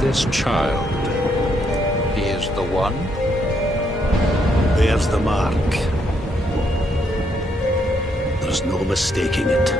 This child, he is the one? Bears the mark. There's no mistaking it.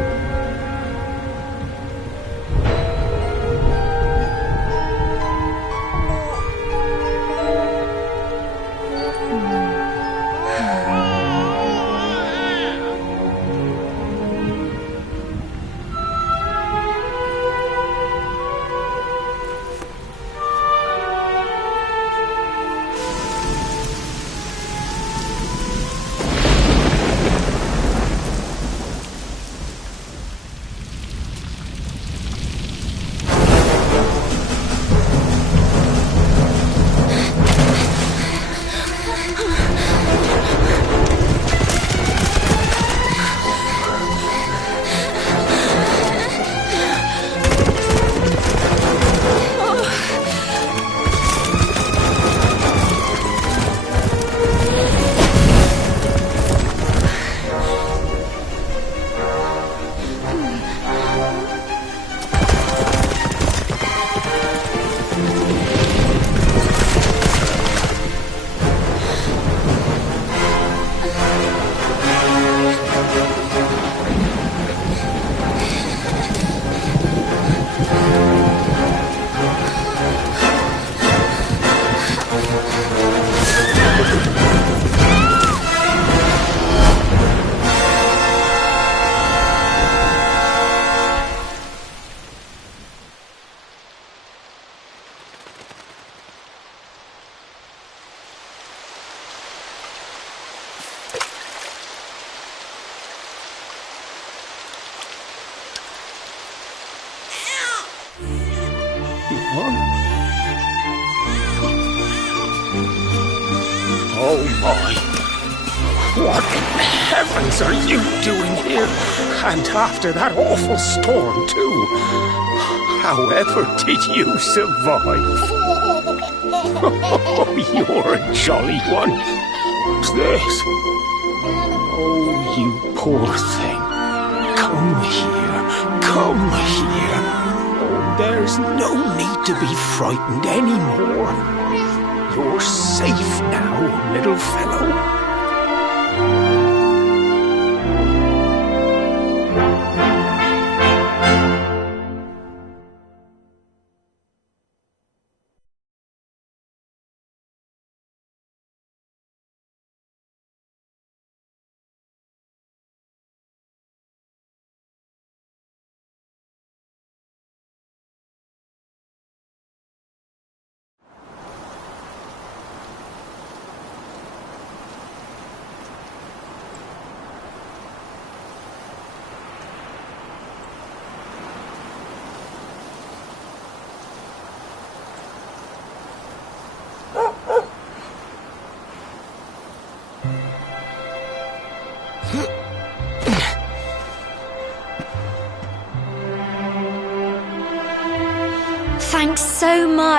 Oh my! What in heavens are you doing here? And after that awful storm, too. However did you survive? Oh, you're a jolly one. What's this? Oh, you poor thing. Come here. Come here. Oh, there's no need to be frightened anymore. You're safe now, little fellow.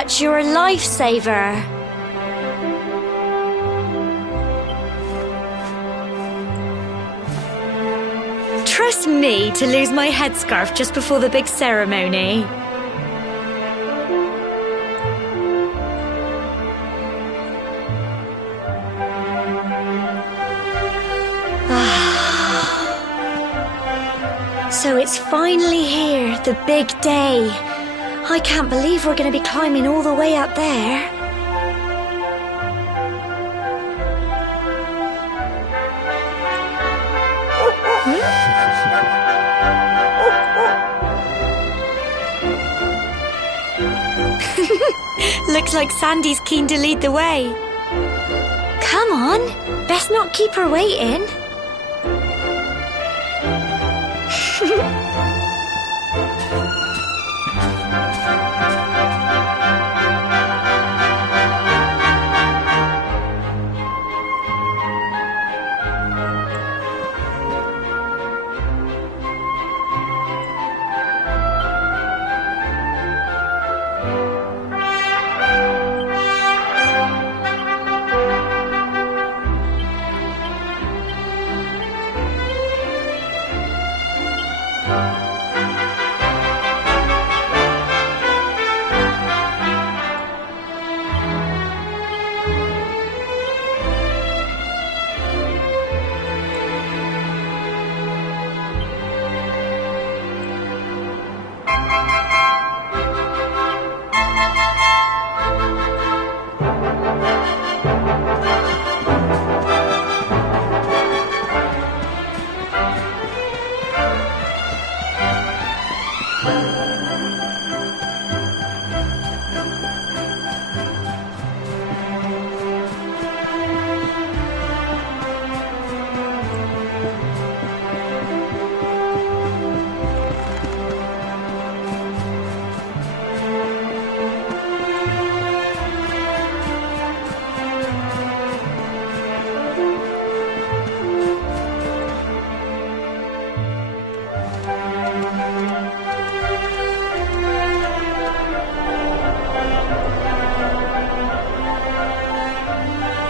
such, you're a lifesaver. Trust me to lose my headscarf just before the big ceremony. So it's finally here, the big day. I can't believe we're going to be climbing all the way up there. Looks like Sandy's keen to lead the way. Come on, best not keep her waiting.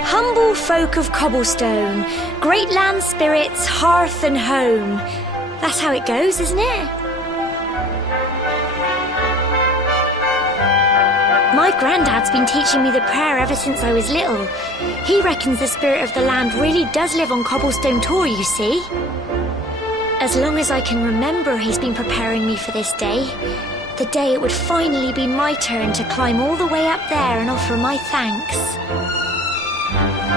Humble folk of cobblestone, great land spirits, hearth and home. That's how it goes, isn't it? My granddad's been teaching me the prayer ever since I was little. He reckons the spirit of the land really does live on Cobblestone Tor, you see. As long as I can remember, he's been preparing me for this day. The day it would finally be my turn to climb all the way up there and offer my thanks.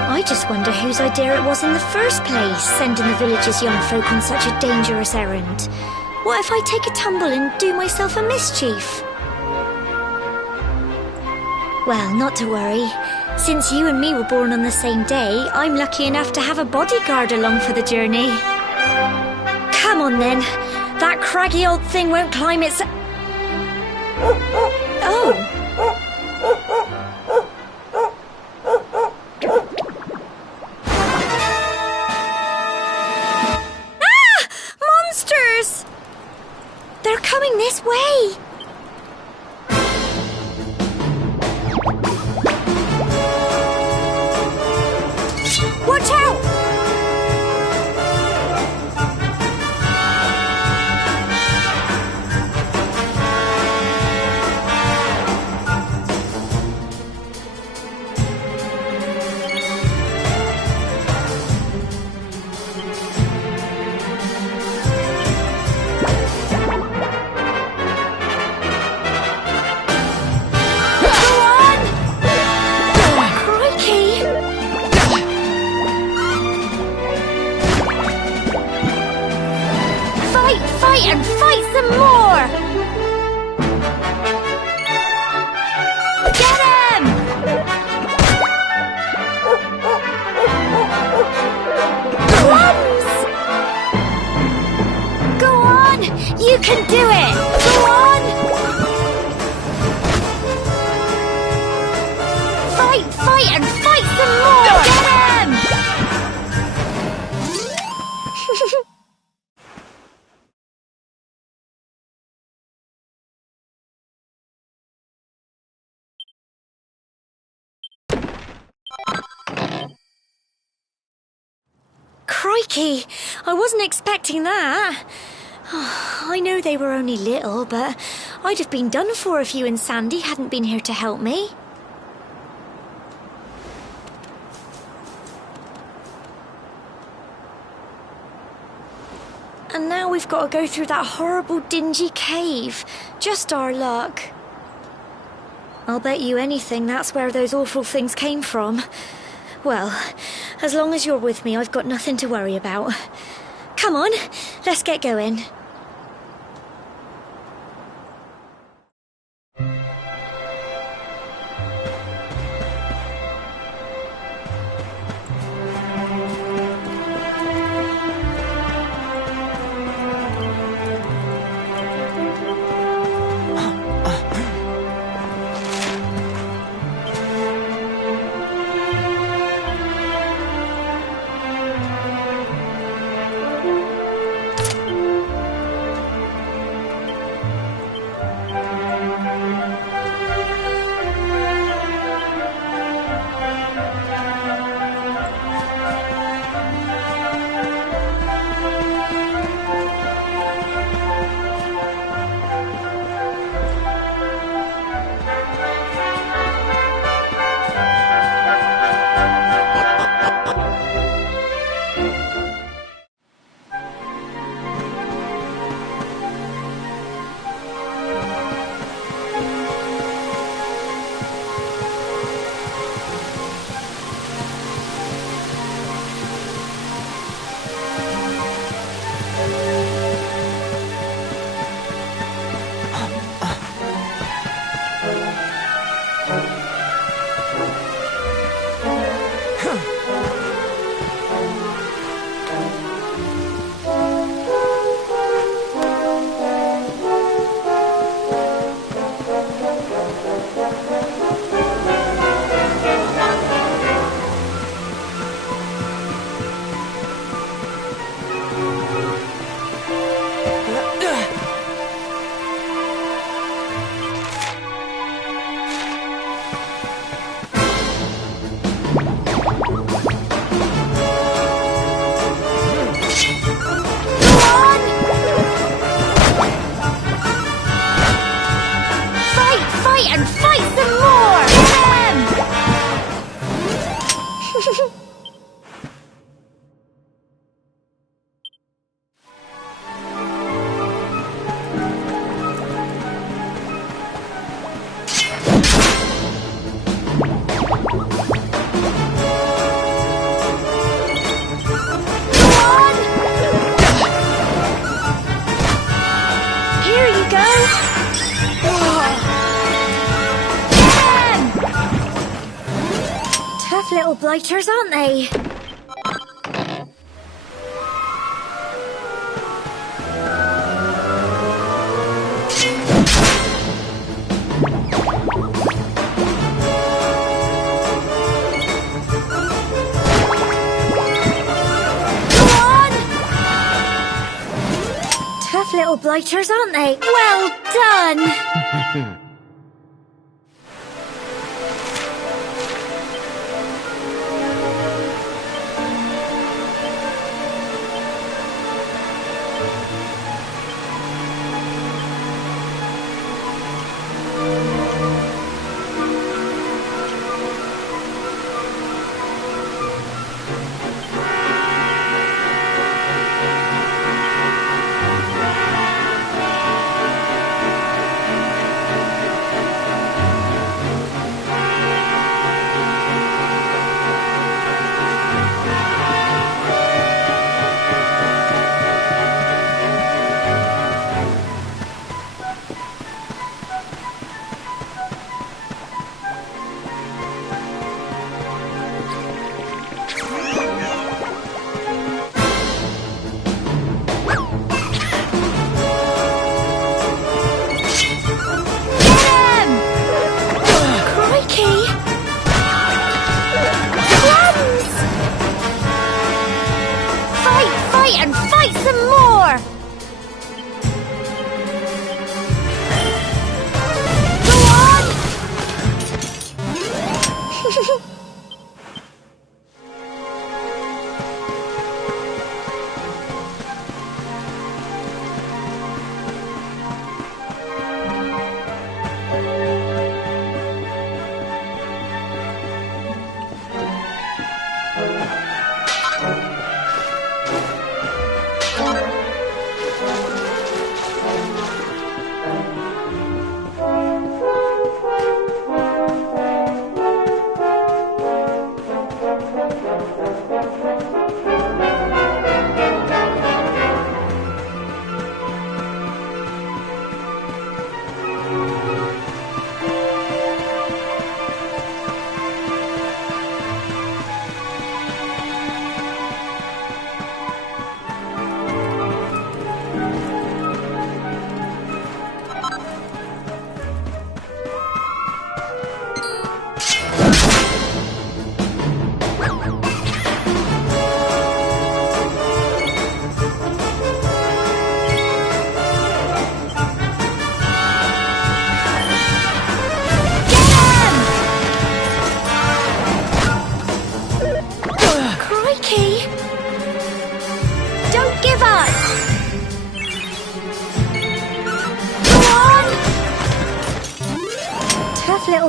I just wonder whose idea it was in the first place, sending the village's young folk on such a dangerous errand. What if I take a tumble and do myself a mischief? Well, not to worry. Since you and me were born on the same day, I'm lucky enough to have a bodyguard along for the journey. Come on then. That craggy old thing won't climb its... Oh. They're coming this way! Watch out! And fight some more! Get him! Plums! Go on! You can do it! Go on! Fight and fight some more! Get him! Crikey, I wasn't expecting that. I know they were only little, but I'd have been done for if you and Sandy hadn't been here to help me. And now we've got to go through that horrible dingy cave. Just our luck. I'll bet you anything that's where those awful things came from. Well, as long as you're with me, I've got nothing to worry about. Come on, let's get going. Little blighters, aren't they? Come on! Tough little blighters, aren't they? Well done!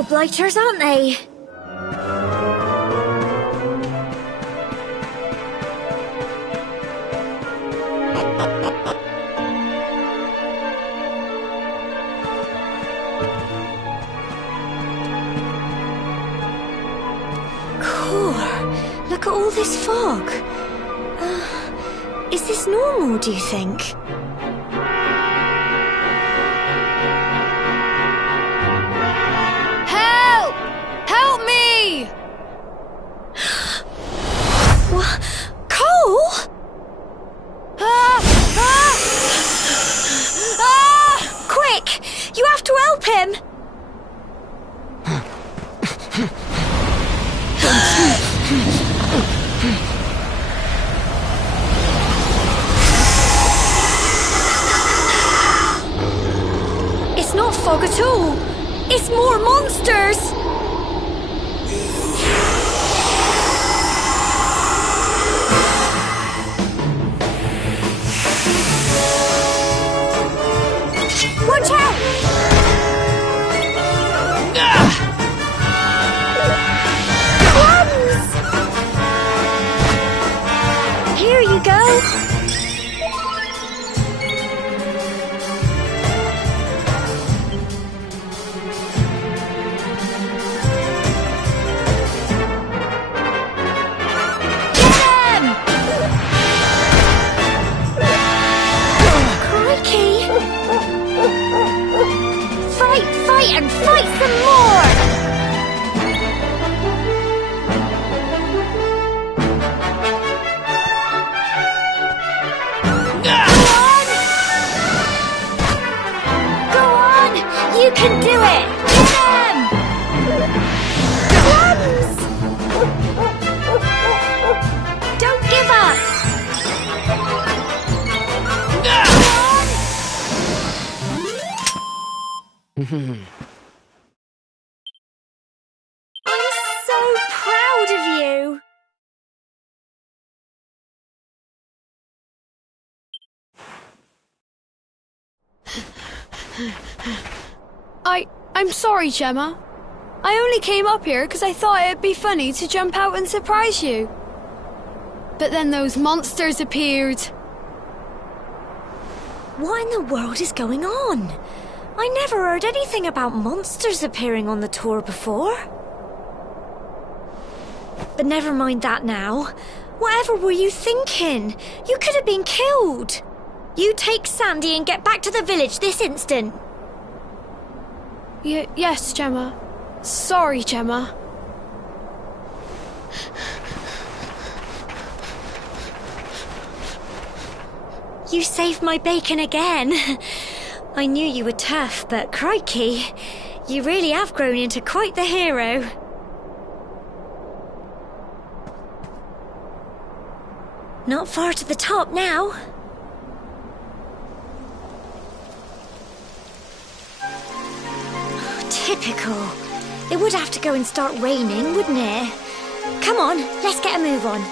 blighters, aren't they? Look at all this fog. Is this normal, do you think? Help! Help me! What? Cole? Quick! You have to help him! It's not fog at all. It's more monsters. Watch out! Crumbs! Here you go. Fight and fight some more! Go on! You can do it! Get him! Crumbs! Don't give up! I'm so proud of you! I'm sorry, Gemma. I only came up here because I thought it'd be funny to jump out and surprise you. But then those monsters appeared. What in the world is going on? I never heard anything about monsters appearing on the tour before. But never mind that now. Whatever were you thinking? You could have been killed. You take Sandy and get back to the village this instant. Yes, Gemma. Sorry, Gemma. You saved my bacon again. I knew you were tough, but crikey, you really have grown into quite the hero. Not far to the top now. Typical. It would have to go and start raining, wouldn't it? Come on, let's get a move on.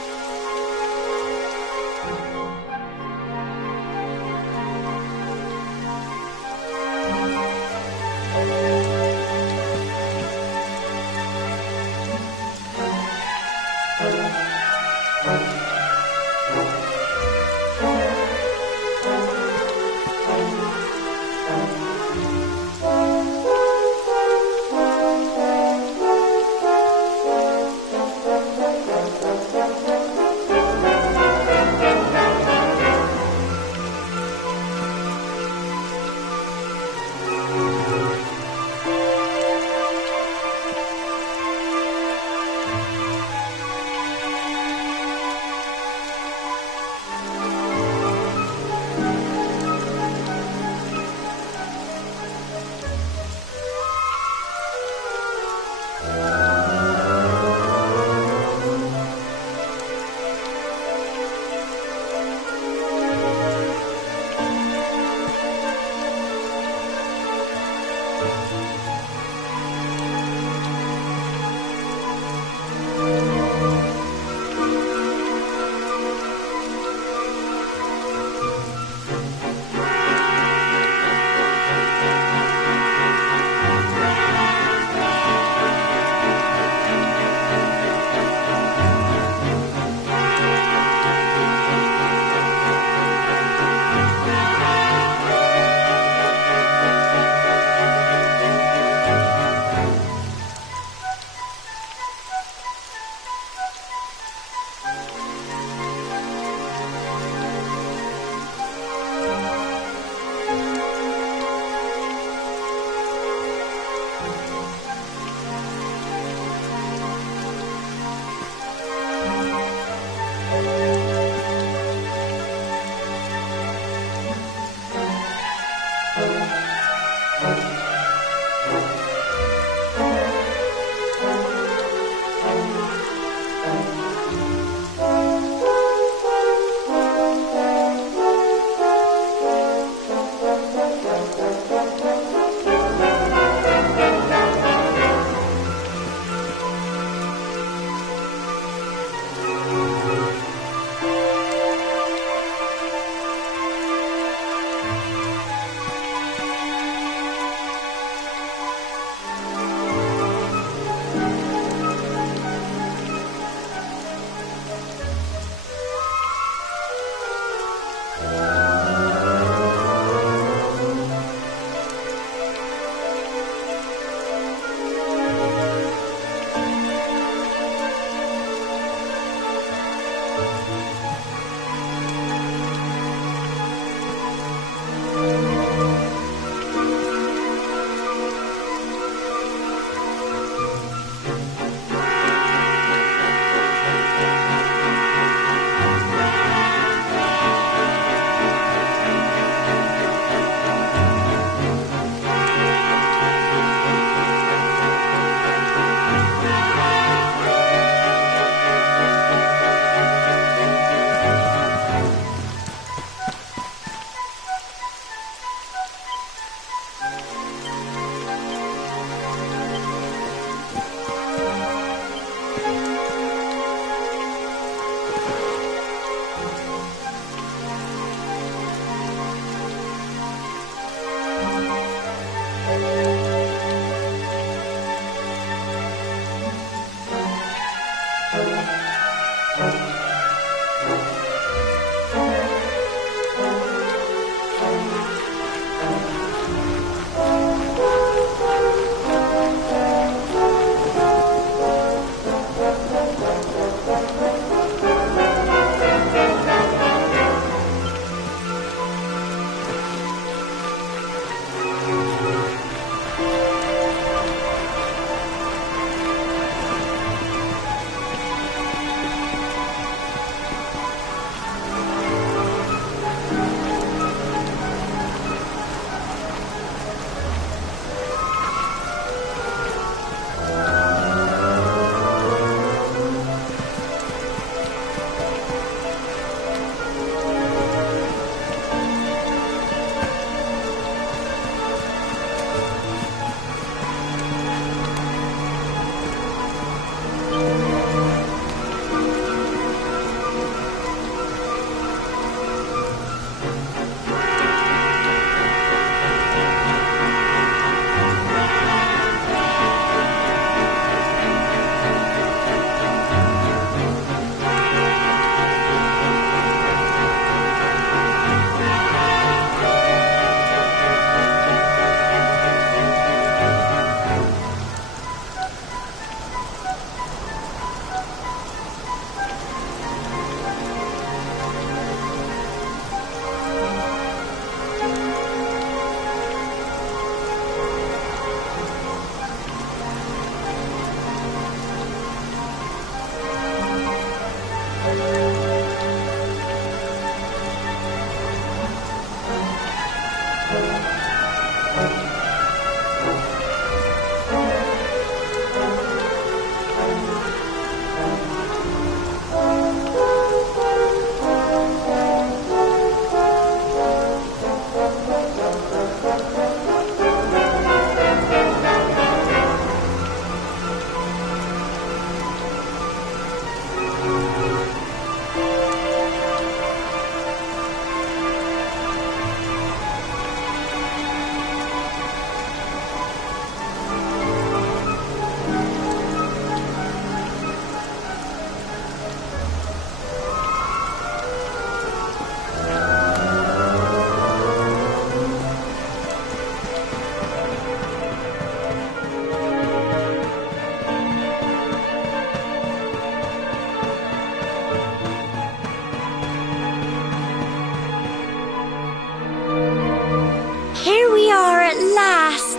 Here we are at last.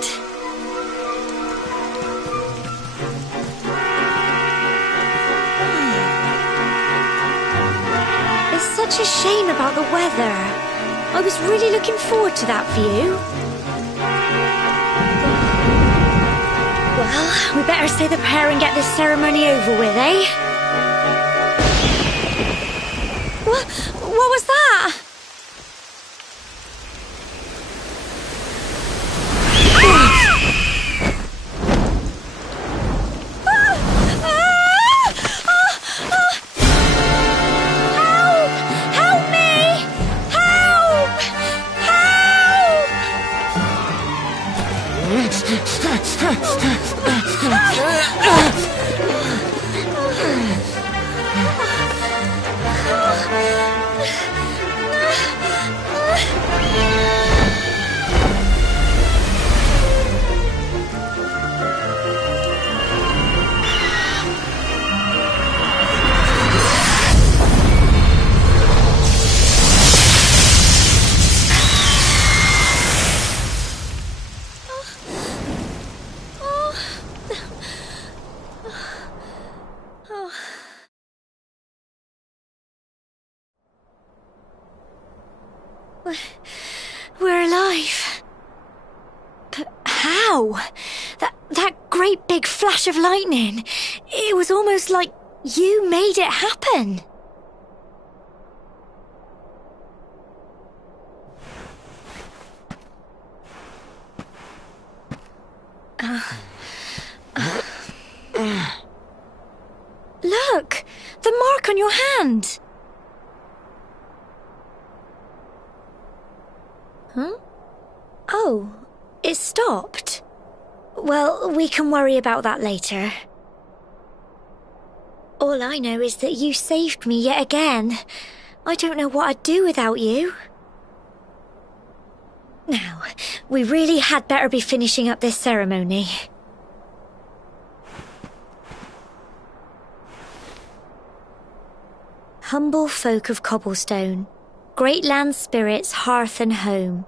It's such a shame about the weather. I was really looking forward to that view. Well, we better say the prayer and get this ceremony over with, eh? What was that? We're alive. But how? That great big flash of lightning. It was almost like you made it happen. Look! The mark on your hand! Huh? Oh, it stopped. Well, we can worry about that later. All I know is that you saved me yet again. I don't know what I'd do without you. Now, we really had better be finishing up this ceremony. Humble folk of Cobblestone, great land spirits, hearth and home.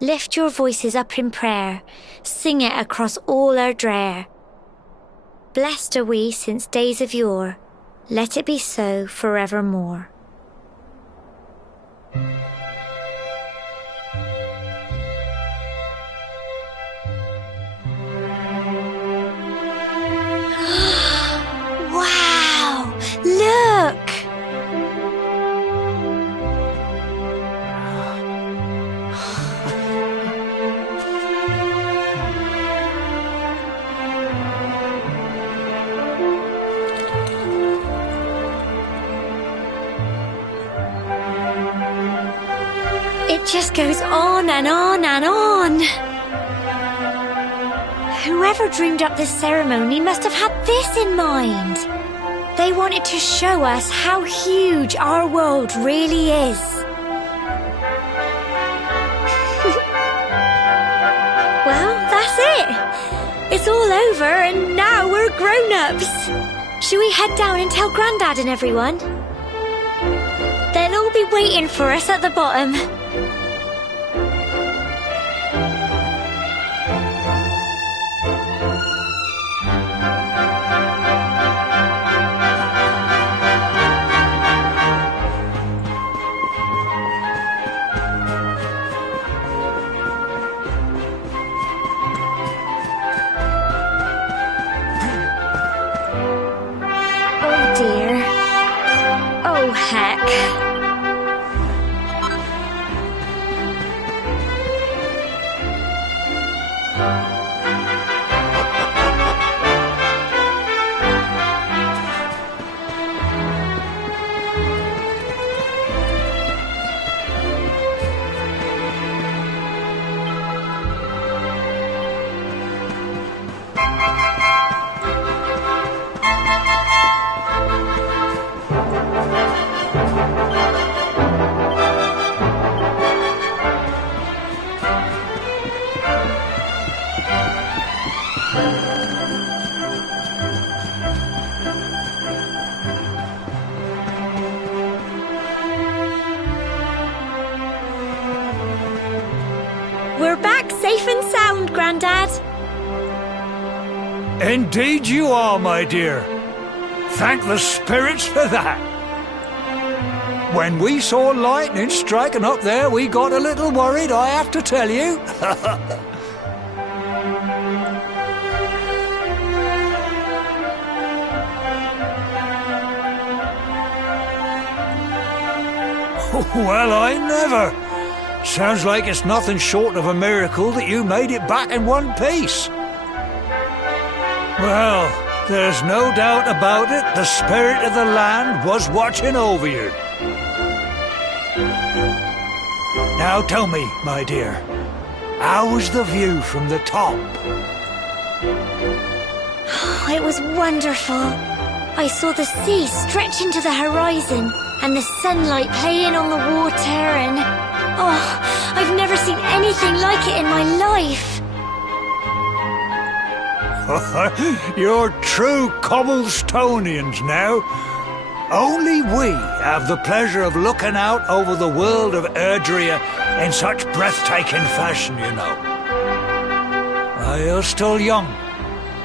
Lift your voices up in prayer, sing it across all our drear. Blessed are we since days of yore, let it be so forevermore. Wow! Look! It just goes on and on and on. Whoever dreamed up this ceremony must have had this in mind. They wanted to show us how huge our world really is. Well, that's it. It's all over and now we're grown-ups. Should we head down and tell Grandad and everyone? They'll all be waiting for us at the bottom. We're back safe and sound, Grandad. Indeed you are, my dear. Thank the spirits for that. When we saw lightning striking up there, we got a little worried, I have to tell you. Well, I never. Sounds like it's nothing short of a miracle that you made it back in one piece. Well, there's no doubt about it, the spirit of the land was watching over you. Now tell me, my dear, how was the view from the top? It was wonderful. I saw the sea stretch into the horizon and the sunlight playing on the water and... Oh, I've never seen anything like it in my life. You're true Cobblestonians now. Only we have the pleasure of looking out over the world of Erdrea in such breathtaking fashion, you know. You're still young,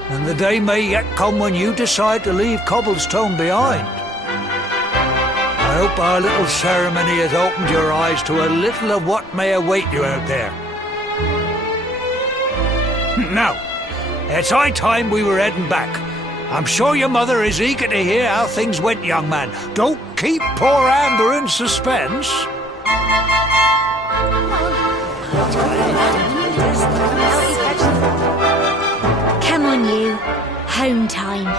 and the day may yet come when you decide to leave Cobblestone behind. I hope our little ceremony has opened your eyes to a little of what may await you out there. Now, it's high time we were heading back. I'm sure your mother is eager to hear how things went, young man. Don't keep poor Amber in suspense. Come on, you. Home time.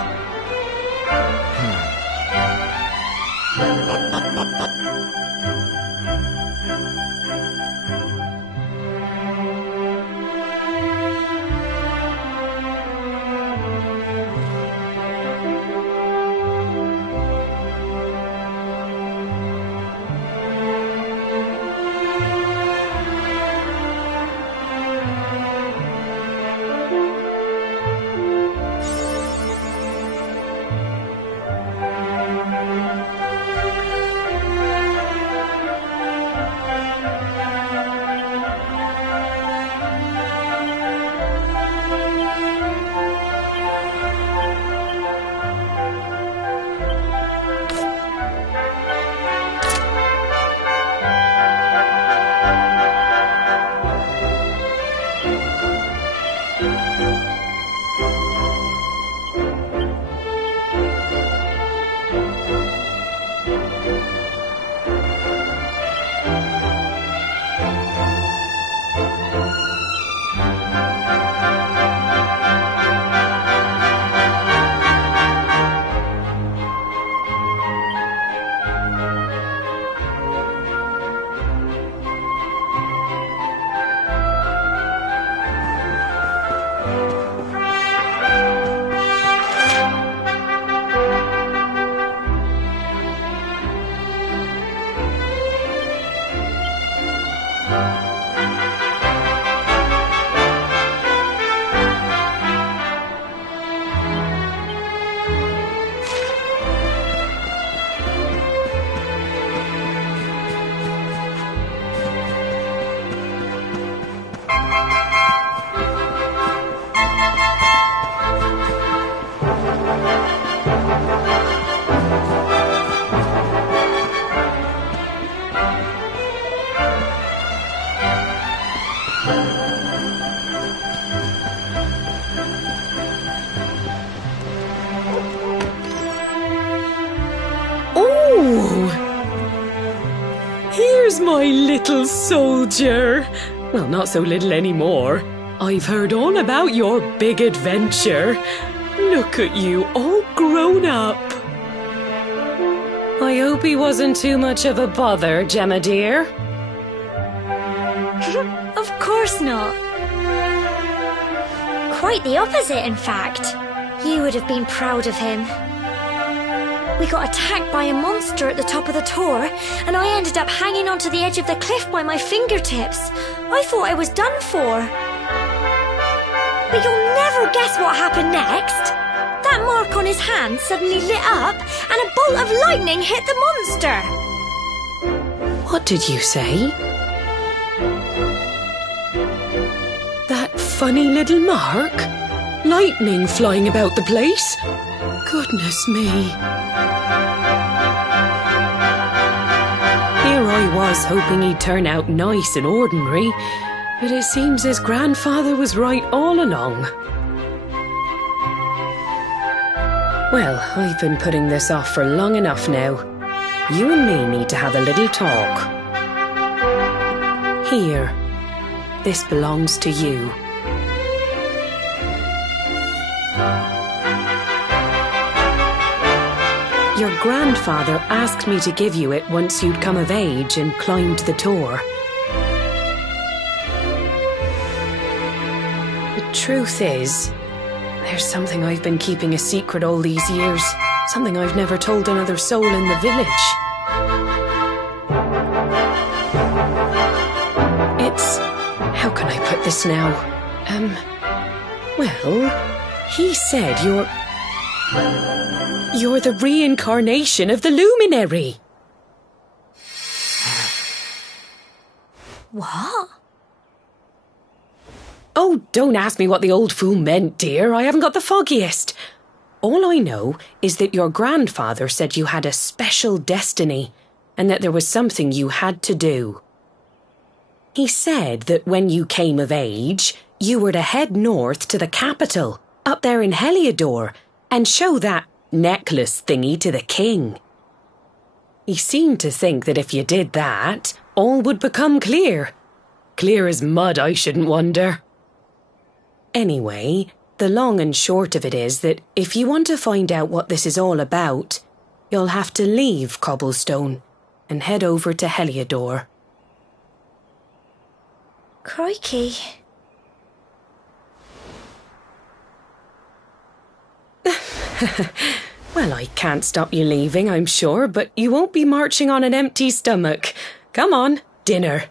there's my little soldier. Well, not so little anymore. I've heard all about your big adventure. Look at you, all grown up. I hope he wasn't too much of a bother, Gemma dear. Of course not. Quite the opposite, in fact. You would have been proud of him. We got attacked by a monster at the top of the tor, and I ended up hanging onto the edge of the cliff by my fingertips. I thought I was done for. But you'll never guess what happened next. That mark on his hand suddenly lit up, and a bolt of lightning hit the monster. What did you say? That funny little mark? Lightning flying about the place? Goodness me. Here I was hoping he'd turn out nice and ordinary, but it seems his grandfather was right all along. Well, I've been putting this off for long enough now. You and me need to have a little talk. Here. This belongs to you. Your grandfather asked me to give you it once you'd come of age and climbed the tor. The truth is, there's something I've been keeping a secret all these years. Something I've never told another soul in the village. It's... how can I put this now? Well, he said you're the reincarnation of the luminary. What? Oh, don't ask me what the old fool meant, dear. I haven't got the foggiest. All I know is that your grandfather said you had a special destiny and that there was something you had to do. He said that when you came of age, you were to head north to the capital, up there in Heliodor, and show that necklace thingy to the king. He seemed to think that if you did that, all would become clear. Clear as mud, I shouldn't wonder. Anyway, the long and short of it is that if you want to find out what this is all about, you'll have to leave Cobblestone and head over to Heliodor. Crikey. Well, I can't stop you leaving, I'm sure, but you won't be marching on an empty stomach. Come on, dinner.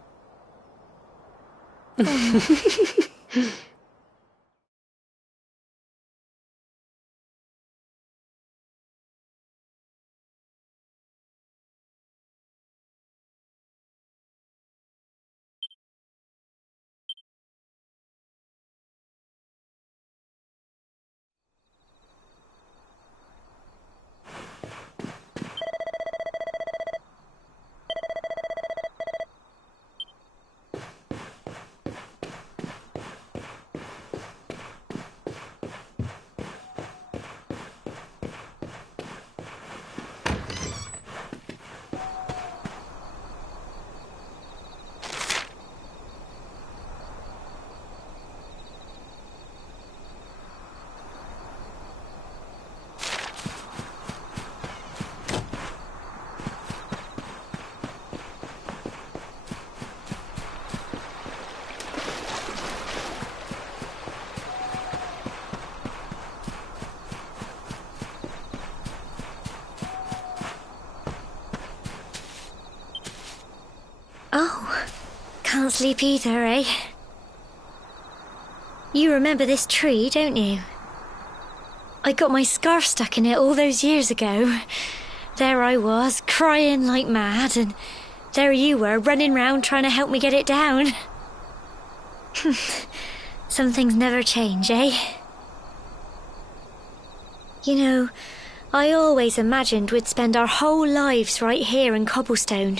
Oh, can't sleep either, eh? You remember this tree, don't you? I got my scarf stuck in it all those years ago. There I was, crying like mad, and there you were, running round trying to help me get it down. Some things never change, eh? You know, I always imagined we'd spend our whole lives right here in Cobblestone.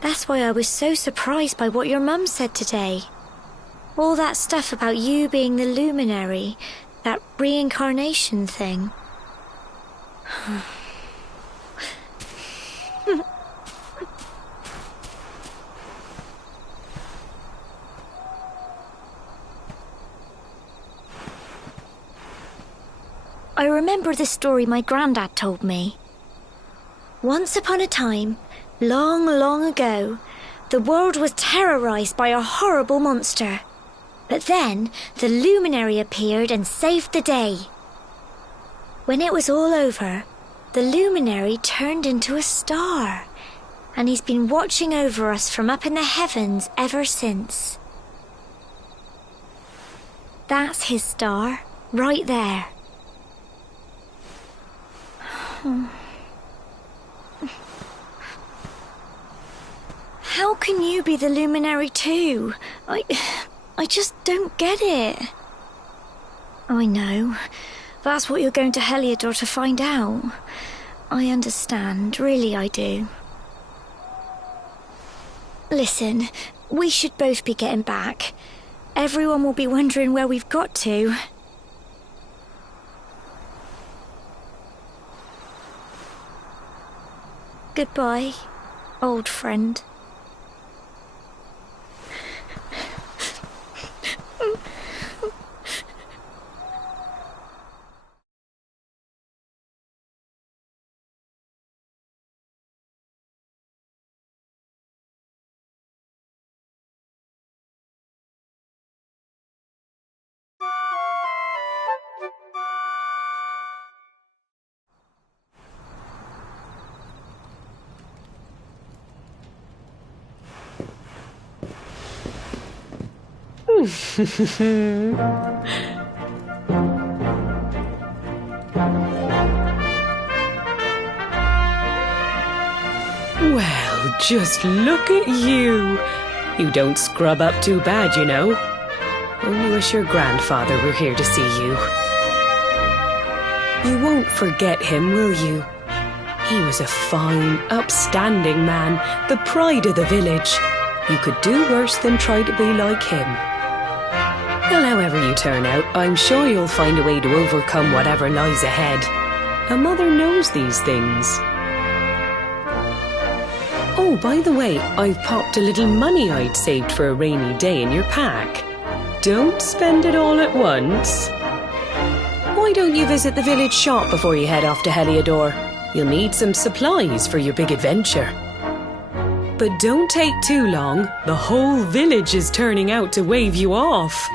That's why I was so surprised by what your mum said today. All that stuff about you being the luminary, that reincarnation thing. remember the story my granddad told me. Once upon a time, long, long ago, the world was terrorised by a horrible monster. But then the luminary appeared and saved the day. When it was all over, the luminary turned into a star, and he's been watching over us from up in the heavens ever since. That's his star, right there. How can you be the luminary too? I just don't get it. I know. That's what you're going to Heliodor to find out. I understand, really I do. Listen, we should both be getting back. Everyone will be wondering where we've got to. Goodbye, old friend. Well, just look at you. You don't scrub up too bad, you know. Only wish your grandfather were here to see you. You won't forget him, will you? He was a fine, upstanding man, the pride of the village. You could do worse than try to be like him. Well, however you turn out, I'm sure you'll find a way to overcome whatever lies ahead. A mother knows these things. Oh, by the way, I've popped a little money I'd saved for a rainy day in your pack. Don't spend it all at once. Why don't you visit the village shop before you head off to Heliodor? You'll need some supplies for your big adventure. But don't take too long. The whole village is turning out to wave you off.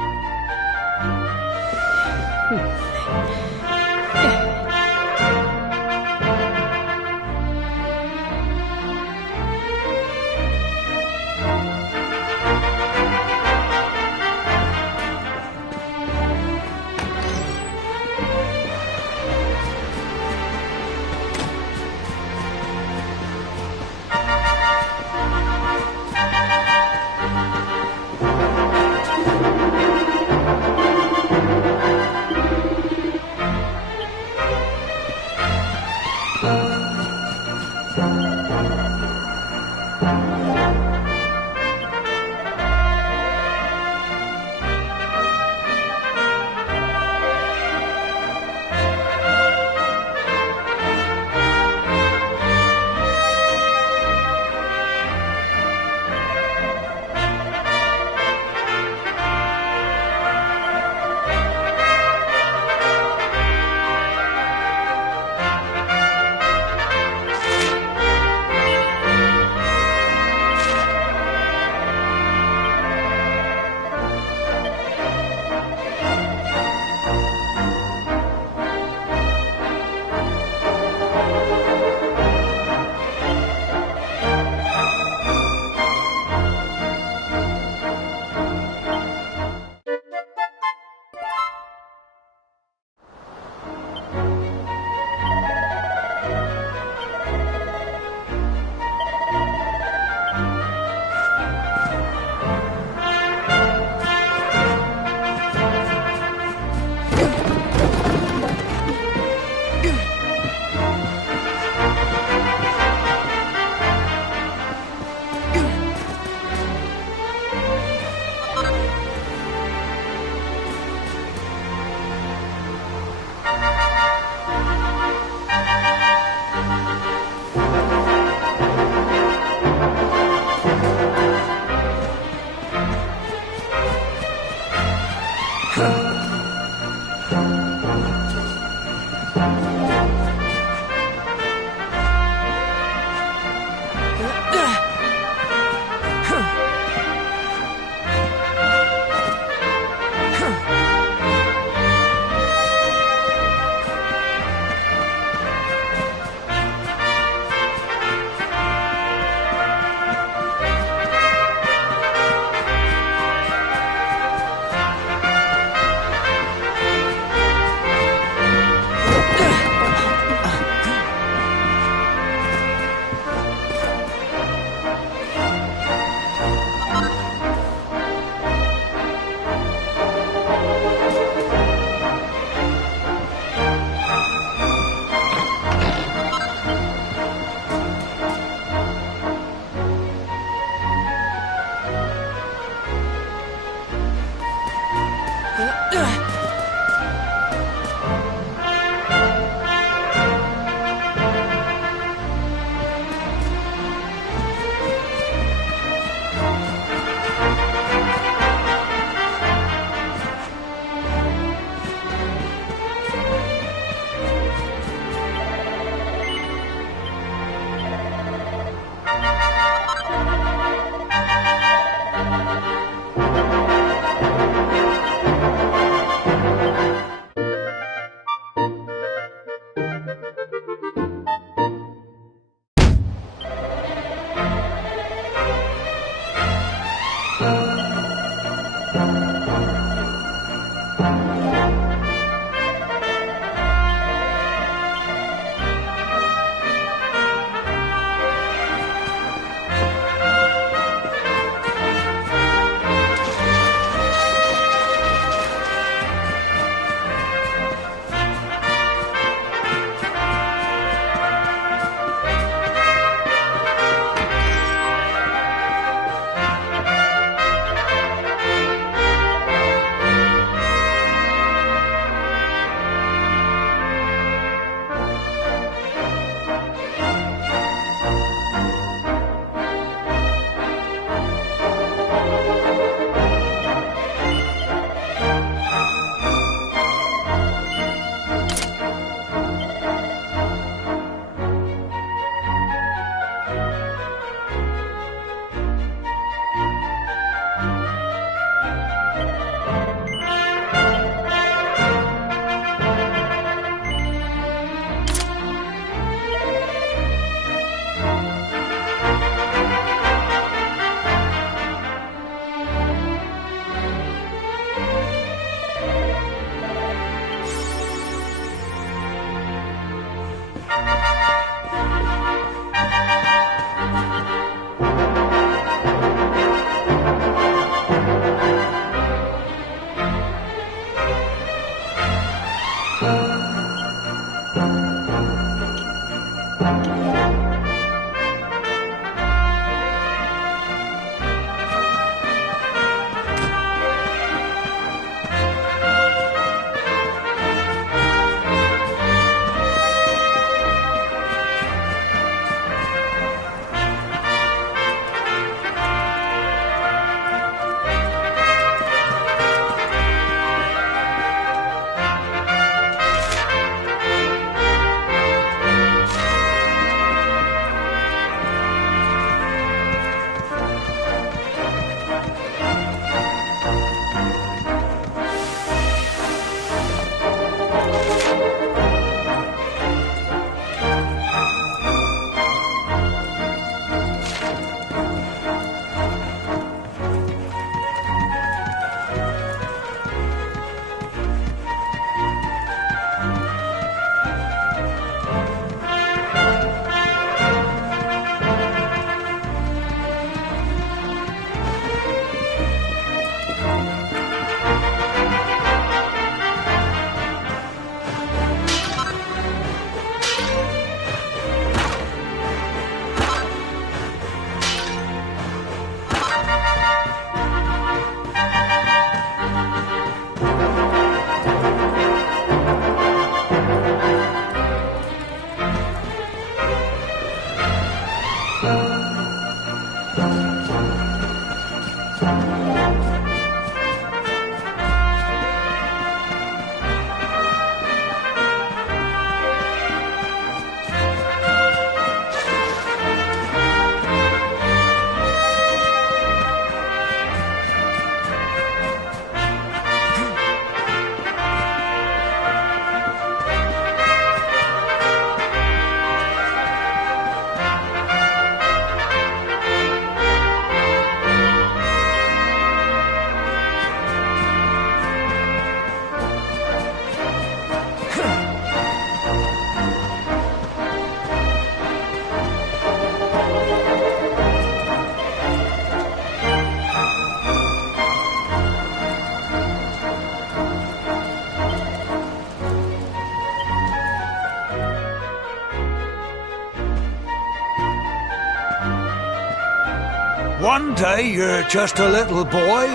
One day you're just a little boy,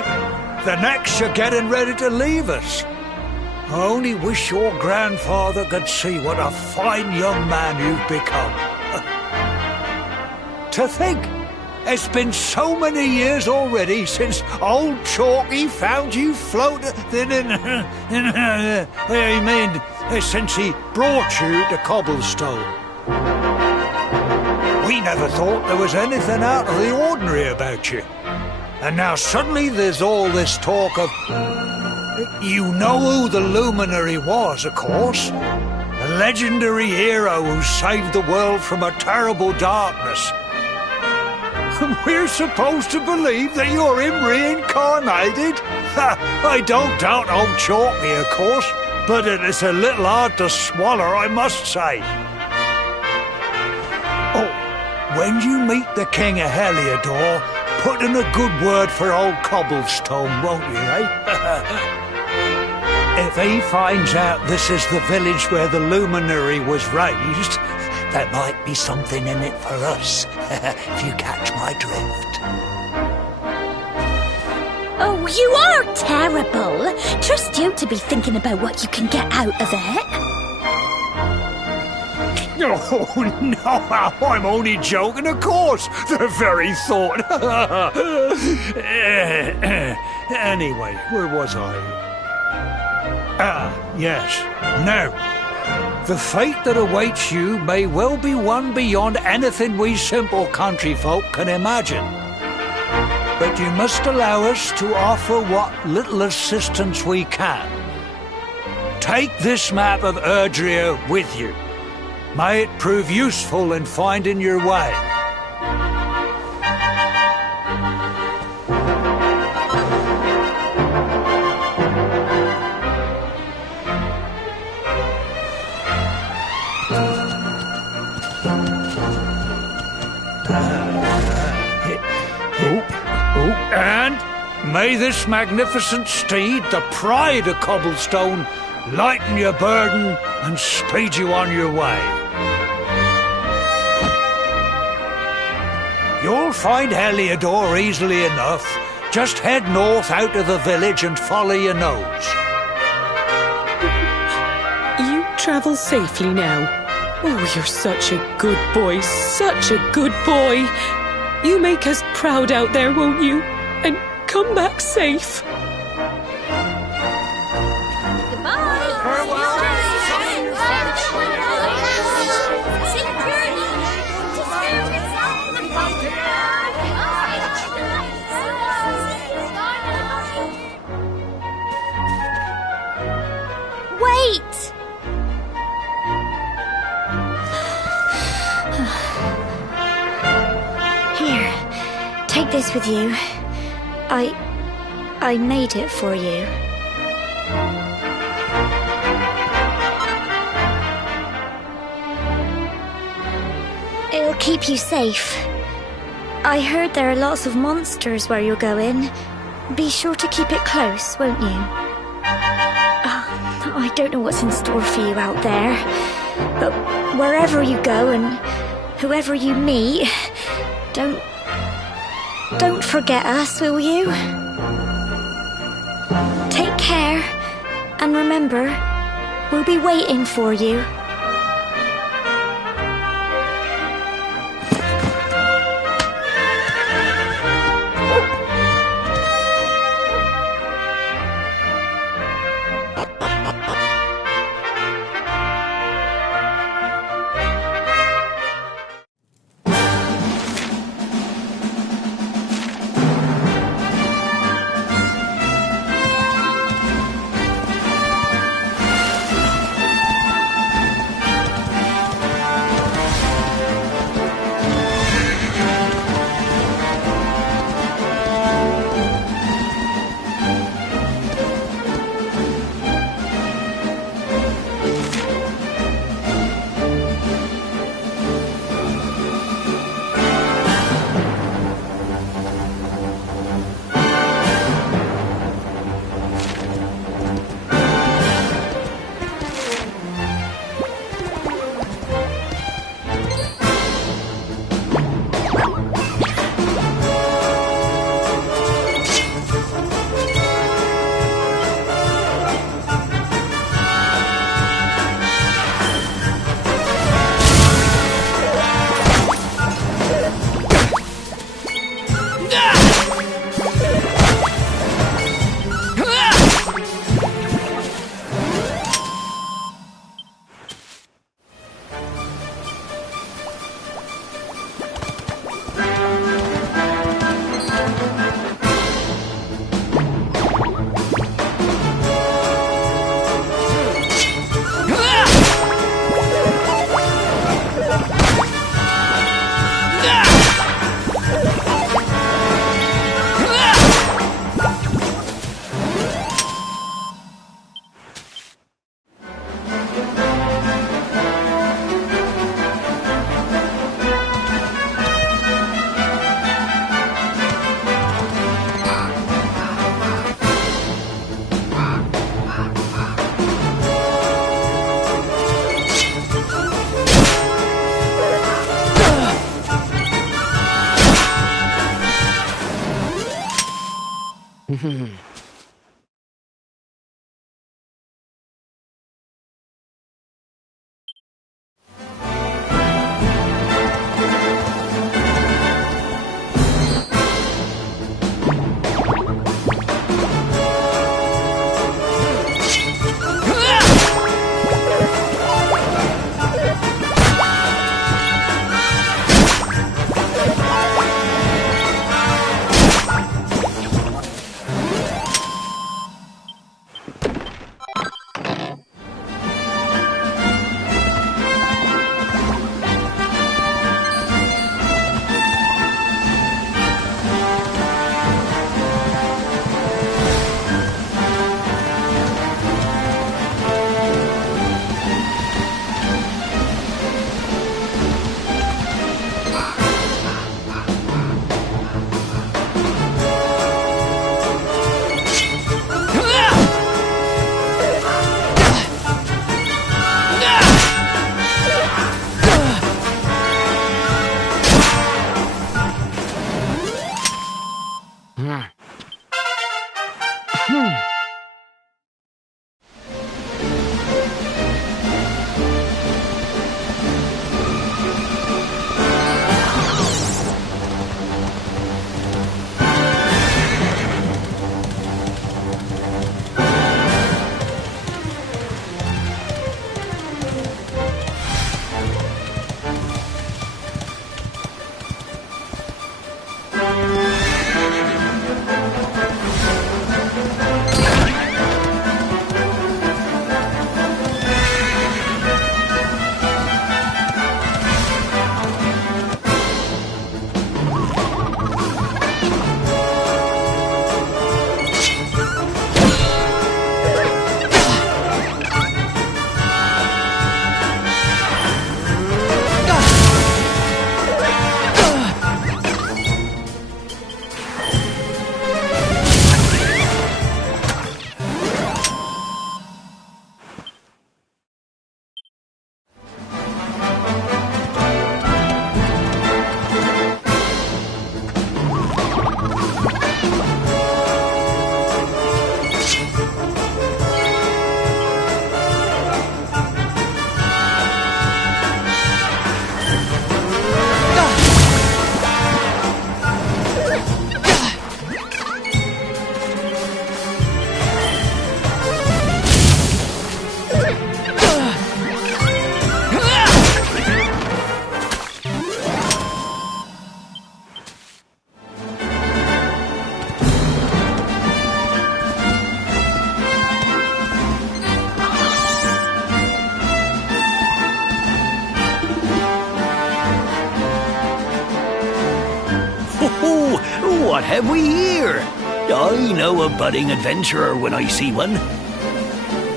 the next you're getting ready to leave us. I only wish your grandfather could see what a fine young man you've become. To think, it's been so many years already since old Chalky found you floating since he brought you to Cobblestone. We never thought there was anything out of the ordinary about you. And now suddenly there's all this talk of... You know who the Luminary was, of course. A legendary hero who saved the world from a terrible darkness. We're supposed to believe that you're him reincarnated? I don't doubt old Chalky, of course, but it's a little hard to swallow, I must say. Oh, when you meet the King of Heliodor, put in a good word for old Cobblestone, won't you, eh? If he finds out this is the village where the Luminary was raised, there might be something in it for us, if you catch my drift. Oh, you are terrible. Trust you to be thinking about what you can get out of it. Oh, no, I'm only joking, of course. The very thought. Anyway, where was I? Yes. Now, the fate that awaits you may well be one beyond anything we simple country folk can imagine. But you must allow us to offer what little assistance we can. Take this map of Erdrea with you. May it prove useful in finding your way. And may this magnificent steed, the pride of Cobblestone, lighten your burden and speed you on your way. find Heliodor easily enough. Just head north out of the village and follow your nose. You travel safely now. Oh, you're such a good boy, such a good boy. You make us proud out there, won't you? And come back safe. Wait! Here, take this with you. I made it for you. It'll keep you safe. I heard there are lots of monsters where you're going. Be sure to keep it close, won't you? I don't know what's in store for you out there, but wherever you go and whoever you meet, don't forget us, will you? Take care, and remember, we'll be waiting for you. What have we here? I know a budding adventurer when I see one.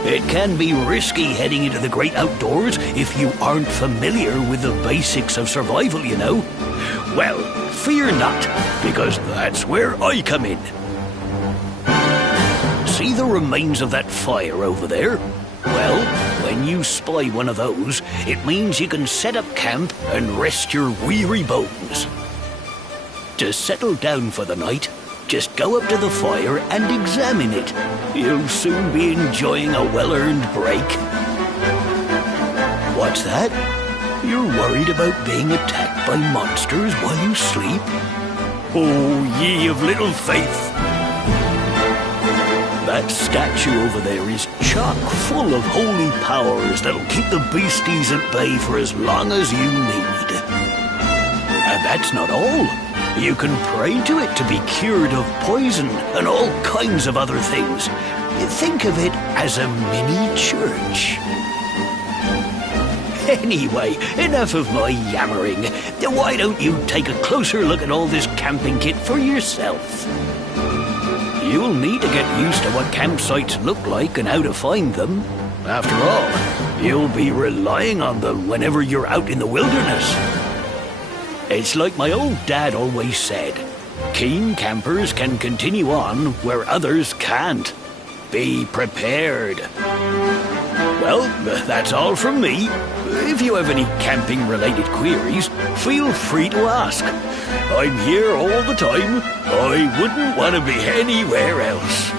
It can be risky heading into the great outdoors if you aren't familiar with the basics of survival, you know. Well, fear not, because that's where I come in. See the remains of that fire over there? Well, when you spy one of those, it means you can set up camp and rest your weary bones. To settle down for the night, just go up to the fire and examine it. You'll soon be enjoying a well-earned break. What's that? You're worried about being attacked by monsters while you sleep? Oh, ye of little faith! That statue over there is chock full of holy powers that'll keep the beasties at bay for as long as you need. And that's not all. You can pray to it to be cured of poison and all kinds of other things. Think of it as a mini church. Anyway, enough of my yammering. Why don't you take a closer look at all this camping kit for yourself? You'll need to get used to what campsites look like and how to find them. After all, you'll be relying on them whenever you're out in the wilderness. It's like my old dad always said, keen campers can continue on where others can't. Be prepared. Well, that's all from me. If you have any camping-related queries, feel free to ask. I'm here all the time. I wouldn't want to be anywhere else.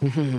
Hmm.